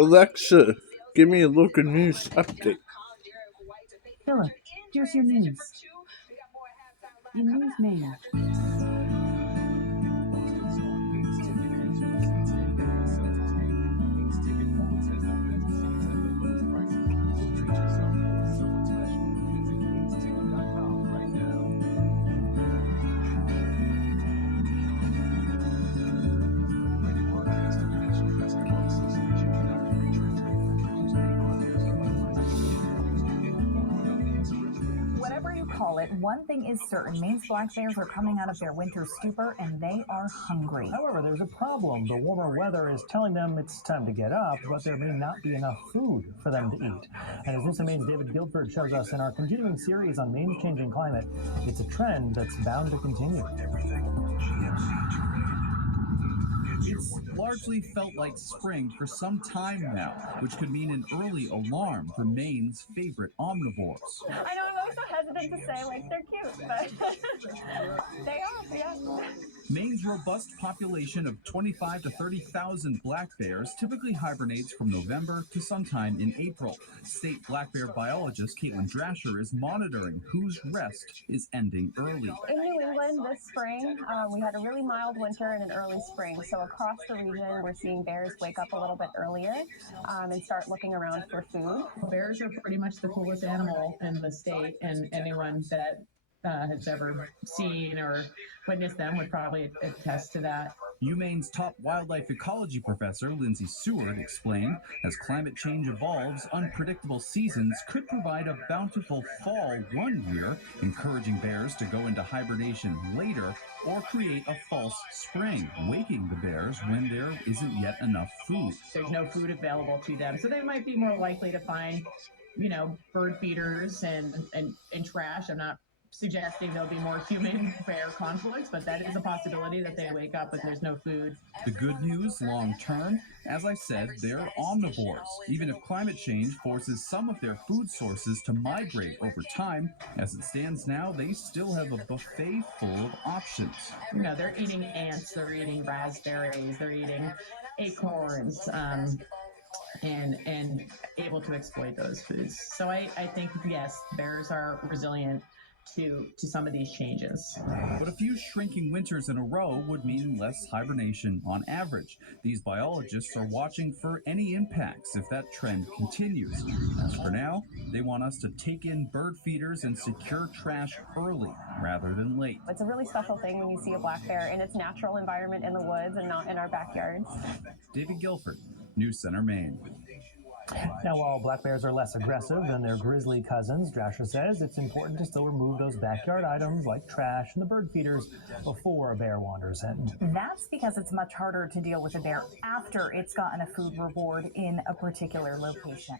Alexa, give me a local news update. Philip, here's your news. In News Maine. Whatever you call it, one thing is certain. Maine's black bears are coming out of their winter stupor and they are hungry. However, there's a problem. The warmer weather is telling them it's time to get up, but there may not be enough food for them to eat. And as News Maine's David Guilford shows us in our continuing series on Maine's changing climate, it's a trend that's bound to continue. It's largely felt like spring for some time now, which could mean an early alarm for Maine's favorite omnivores. I know I'm always so hesitant to say, like, they're cute, but they are, yeah. Maine's robust population of 25 to 30,000 black bears typically hibernates from November to sometime in April. State black bear biologist Caitlin Drasher is monitoring whose rest is ending early. In New England this spring, we had a really mild winter and an early spring. So across the region, we're seeing bears wake up a little bit earlier and start looking around for food. Bears are pretty much the coolest animal in the state, and anyone that has ever seen or witnessed them would probably attest to that. UMaine's top wildlife ecology professor, Lindsay Seward, explained, as climate change evolves, unpredictable seasons could provide a bountiful fall one year, encouraging bears to go into hibernation later, or create a false spring, waking the bears when there isn't yet enough food. There's no food available to them, so they might be more likely to find, bird feeders and trash. I'm not suggesting there'll be more human-bear conflicts, but that is a possibility that they wake up and there's no food. The good news long term, as I said, they're omnivores. Even if climate change forces some of their food sources to migrate over time, as it stands now, they still have a buffet full of options. They're eating ants, they're eating raspberries, they're eating acorns, and able to exploit those foods. So I think, yes, bears are resilient to some of these changes. But a few shrinking winters in a row would mean less hibernation on average. These biologists are watching for any impacts if that trend continues. As for now, they want us to take in bird feeders and secure trash early rather than late. It's a really special thing when you see a black bear in its natural environment in the woods and not in our backyards. David Guilford, News Center, Maine. Now, while black bears are less aggressive than their grizzly cousins, Drasher says it's important to still remove those backyard items like trash and the bird feeders before a bear wanders in. That's because it's much harder to deal with a bear after it's gotten a food reward in a particular location.